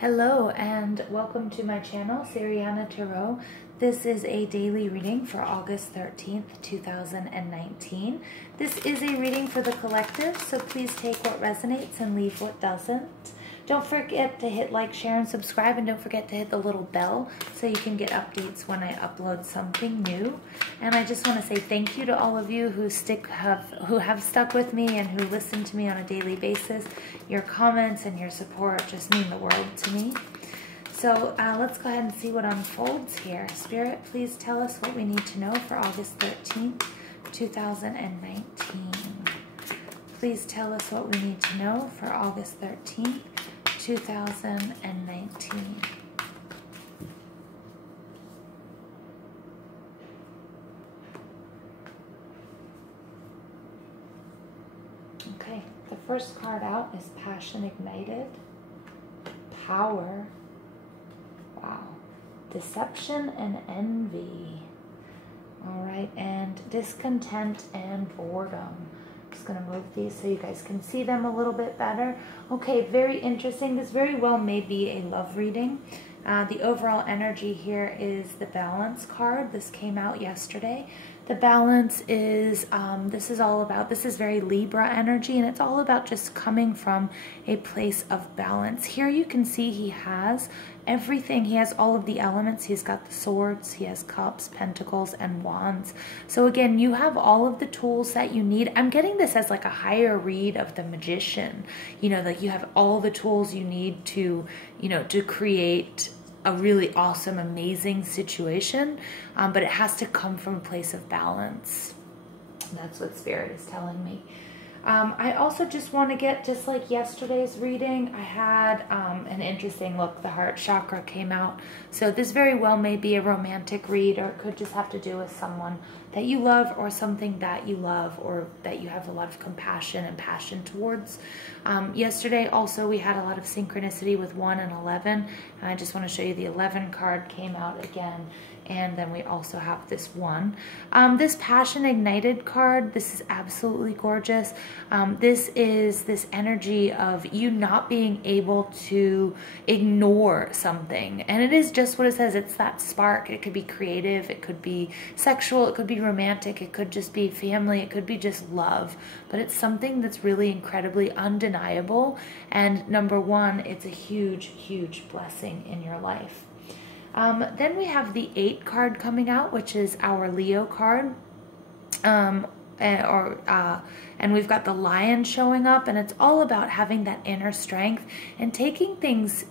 Hello and welcome to my channel, Siriana Tarot. This is a daily reading for August 13th, 2019. This is a reading for the collective, so please take what resonates and leave what doesn't. Don't forget to hit like, share, and subscribe, and don't forget to hit the little bell so you can get updates when I upload something new. And I just want to say thank you to all of you who have stuck with me and who listen to me on a daily basis. Your comments and your support just mean the world to me. So let's go ahead and see what unfolds here. Spirit, please tell us what we need to know for August 13th, 2019. Please tell us what we need to know for August 13th, 2019. Okay, the first card out is Passion Ignited, Power, wow, Deception and Envy, all right, and Discontent and Boredom. Just going to move these so you guys can see them a little bit better. Okay, very interesting. This very well may be a love reading. The overall energy here is the Balance card. This came out yesterday. The Balance is, this is very Libra energy, and it's all about just coming from a place of balance. Here you can see he has everything. He has all of the elements. He's got the swords, he has cups, pentacles, and wands. So again, you have all of the tools that you need. I'm getting this as like a higher read of the Magician. You know, like you have all the tools you need to, you know, to create a really awesome, amazing situation, but it has to come from a place of balance. That's what Spirit is telling me. I also just want to get, just like yesterday's reading, I had an interesting look. The heart chakra came out. So this very well may be a romantic read, or it could just have to do with someone that you love or something that you love or that you have a lot of compassion and passion towards. Yesterday also we had a lot of synchronicity with 1 and 11. And I just want to show you the 11 card came out again. And then we also have this 1. This Passion Ignited card, this is absolutely gorgeous. This is this energy of you not being able to ignore something. And it is just what it says. It's that spark. It could be creative. It could be sexual. It could be romantic. It could just be family. It could be just love. But it's something that's really incredibly undeniable. And number 1, it's a huge, huge blessing in your life. Then we have the 8 card coming out, which is our Leo card. And we've got the Lion showing up, and it's all about having that inner strength and taking things,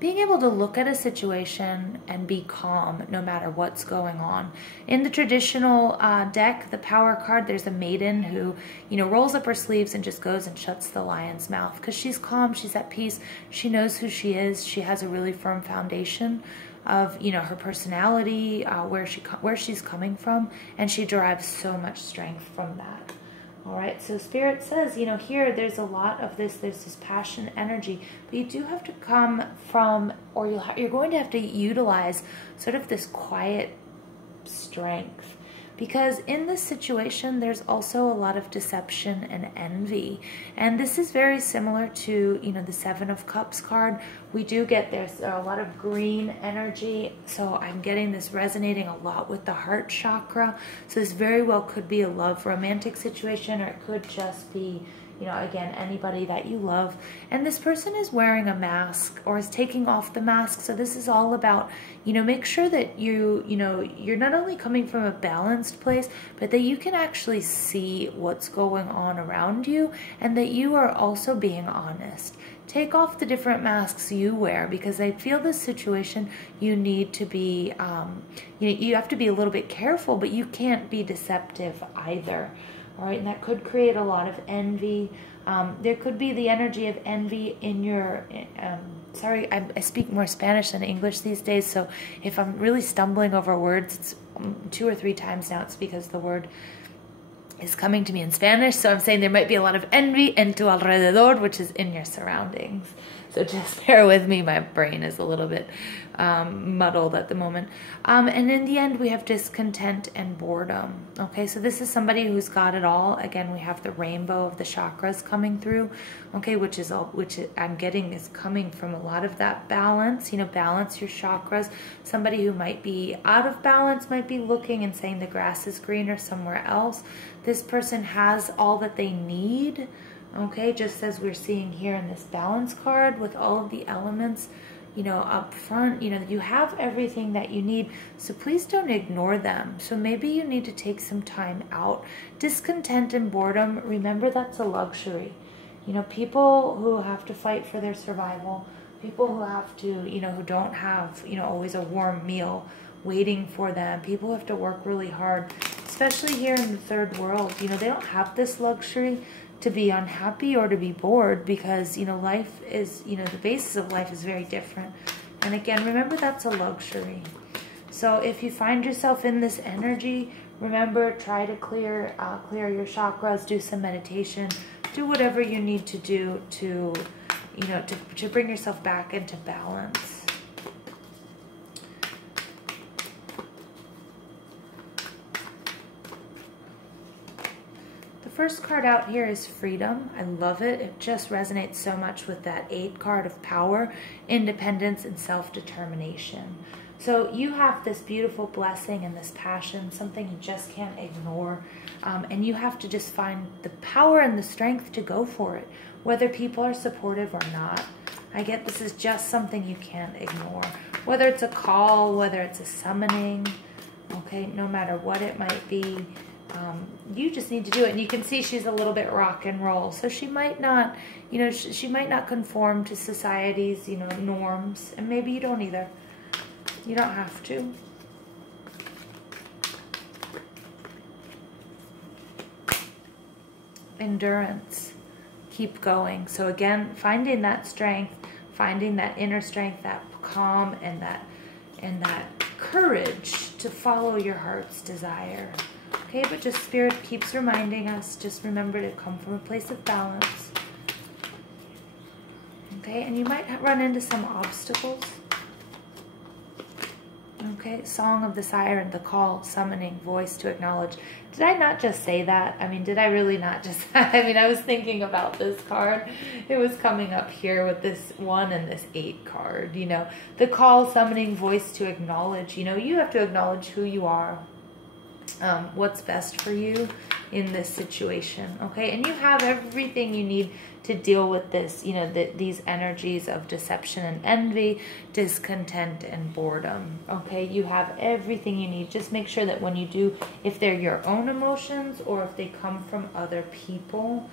being able to look at a situation and be calm no matter what's going on. In the traditional deck, the Power card, there's a maiden who, you know, rolls up her sleeves and just goes and shuts the lion's mouth because she's calm, she's at peace, she knows who she is, she has a really firm foundation of, you know, her personality, where she's coming from, and she derives so much strength from that. All right, so Spirit says, you know, here there's a lot of this, there's this passion energy, but you do have to come from, or you're going to have to utilize sort of this quiet strength. Because in this situation, there's also a lot of deception and envy. And this is very similar to, you know, the 7 of Cups card. We do get there's a lot of green energy. So I'm getting this resonating a lot with the heart chakra. So this very well could be a love romantic situation, or it could just be, you know, again, anybody that you love. And this person is wearing a mask or is taking off the mask. So this is all about, you know, make sure that you know, you're not only coming from a balanced place, but that you can actually see what's going on around you, and that you are also being honest. Take off the different masks you wear, because I feel this situation, you need to be, you have to be a little bit careful, but you can't be deceptive either. All right, and that could create a lot of envy. There could be the energy of envy in your, sorry, I speak more Spanish than English these days, so if I'm really stumbling over words, it's 2 or 3 times now, it's because the word is coming to me in Spanish. So I'm saying there might be a lot of envy en tu alrededor, which is in your surroundings. So just bear with me. My brain is a little bit muddled at the moment. And in the end, we have discontent and boredom. Okay, so this is somebody who's got it all. Again, we have the rainbow of the chakras coming through. Okay, which I'm getting is coming from a lot of that balance. You know, balance your chakras. Somebody who might be out of balance might be looking and saying the grass is greener somewhere else. This person has all that they need. Okay, just as we're seeing here in this balance card with all of the elements, you know, up front, you know, you have everything that you need. So please don't ignore them. So maybe you need to take some time out. Discontent and boredom, remember that's a luxury. You know, people who have to fight for their survival, people who have to, you know, who don't have, you know, always a warm meal waiting for them, people who have to work really hard, especially here in the third world, you know, they don't have this luxury to be unhappy or to be bored, because, you know, life is, you know, the basis of life is very different. And again, remember that's a luxury. So if you find yourself in this energy, remember, try to clear your chakras, do some meditation, do whatever you need to do to, you know, to bring yourself back into balance. First card out here is freedom. I love it. It just resonates so much with that 8 card of power, independence, and self-determination. So you have this beautiful blessing and this passion, something you just can't ignore. And you have to just find the power and the strength to go for it, whether people are supportive or not. I get this is just something you can't ignore. Whether it's a call, whether it's a summoning, okay, no matter what it might be. You just need to do it. And you can see she's a little bit rock and roll. So she might not, you know, she might not conform to society's, you know, norms. And maybe you don't either. You don't have to. Endurance. Keep going. So again, finding that strength, finding that inner strength, that calm, and that courage to follow your heart's desire. Okay, but just Spirit keeps reminding us, just remember to come from a place of balance. Okay, and you might run into some obstacles. Okay, Song of the Siren, the call, summoning, voice to acknowledge. Did I not just say that? I mean, did I really not just... I mean, I was thinking about this card. It was coming up here with this 1 and this 8 card, you know. The call, summoning, voice to acknowledge. You know, you have to acknowledge who you are. What's best for you in this situation, okay? And you have everything you need to deal with this, you know, these energies of deception and envy, discontent and boredom, okay? You have everything you need. Just make sure that when you do, if they're your own emotions or if they come from other people,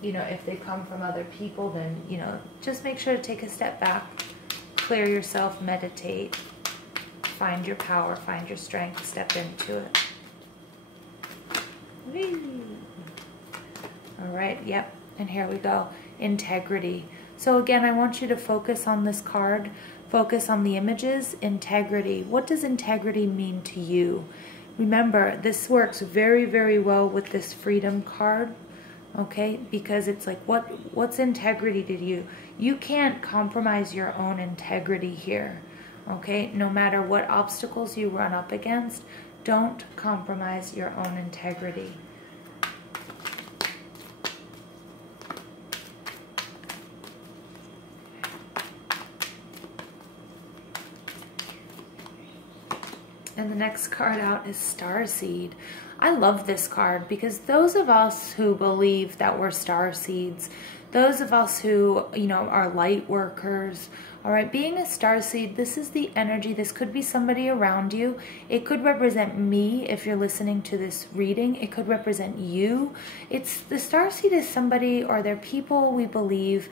you know, if they come from other people, then, you know, just make sure to take a step back, clear yourself, meditate. Find your power, find your strength, step into it. Whee! All right, yep, and here we go. Integrity. So again, I want you to focus on this card, focus on the images. Integrity. What does integrity mean to you? Remember, this works very, very well with this freedom card, okay? Because it's like, what's integrity to you? You can't compromise your own integrity here. Okay, no matter what obstacles you run up against, don't compromise your own integrity. And the next card out is Starseed. I love this card because those of us who believe that we're starseeds, those of us who, you know, are light workers, all right, being a starseed, this is the energy. This could be somebody around you. It could represent me if you're listening to this reading. It could represent you. It's the starseed is somebody, or they're people we believe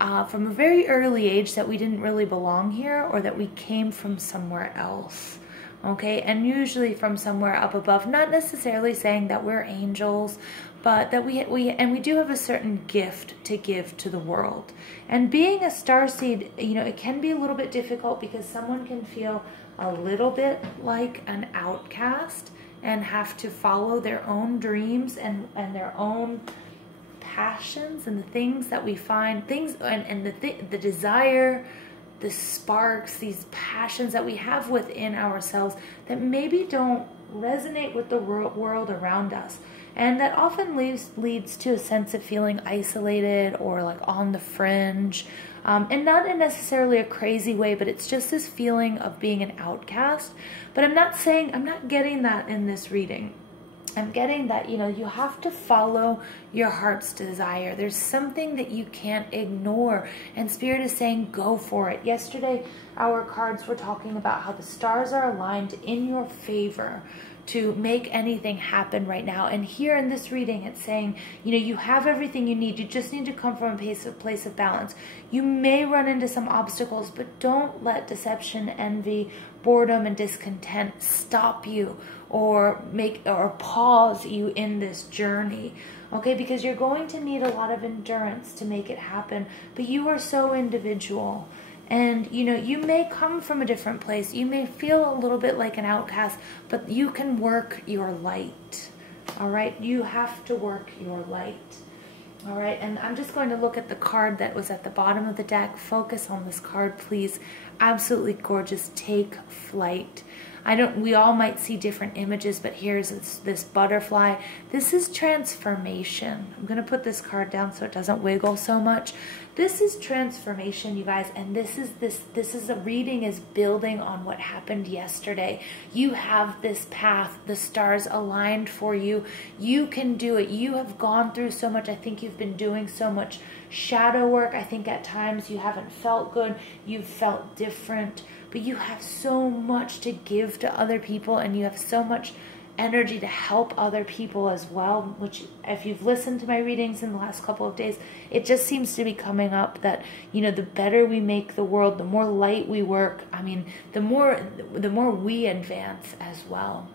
from a very early age that we didn't really belong here, or that we came from somewhere else. Okay, and usually from somewhere up above, not necessarily saying that we're angels, but that we do have a certain gift to give to the world. And being a starseed, you know, it can be a little bit difficult because someone can feel a little bit like an outcast and have to follow their own dreams and their own passions and the things that we find, and the desire, the sparks, these passions that we have within ourselves that maybe don't resonate with the world around us. And that often leads to a sense of feeling isolated or like on the fringe. And not in necessarily a crazy way, but it's just this feeling of being an outcast. But I'm not getting that in this reading. I'm getting that, you know, you have to follow your heart's desire. There's something that you can't ignore. And Spirit is saying, go for it. Yesterday, our cards were talking about how the stars are aligned in your favor to make anything happen right now. And here in this reading, it's saying, you know, you have everything you need. You just need to come from a place of balance. You may run into some obstacles, but don't let deception, envy, boredom, and discontent stop you or pause you in this journey. Okay, because you're going to need a lot of endurance to make it happen, but you are so individual. And, you know, you may come from a different place. You may feel a little bit like an outcast, but you can work your light. All right? You have to work your light. All right? And I'm just going to look at the card that was at the bottom of the deck. Focus on this card, please. Absolutely gorgeous. Take flight. We all might see different images, but here's this butterfly. This is transformation. I'm going to put this card down so it doesn't wiggle so much. This is transformation, you guys, and this is a reading is building on what happened yesterday. You have this path, the stars aligned for you. You can do it. You have gone through so much. I think you've been doing so much shadow work. I think at times you haven't felt good. You've felt different, but you have so much to give to other people, and you have so much energy to help other people as well, which if you've listened to my readings in the last couple of days, it just seems to be coming up that, you know, the better we make the world, the more light we work, I mean, the more we advance as well.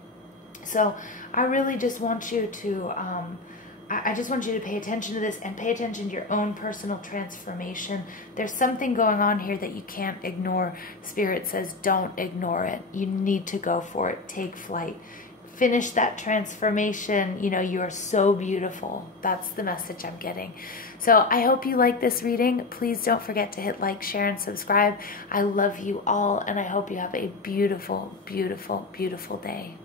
So I really just want you to I just want you to pay attention to this and pay attention to your own personal transformation. There's something going on here that you can't ignore. Spirit says don't ignore it. You need to go for it. Take flight. Finish that transformation. You know, you are so beautiful. That's the message I'm getting. So I hope you like this reading. Please don't forget to hit like, share, and subscribe. I love you all, and I hope you have a beautiful, beautiful, beautiful day.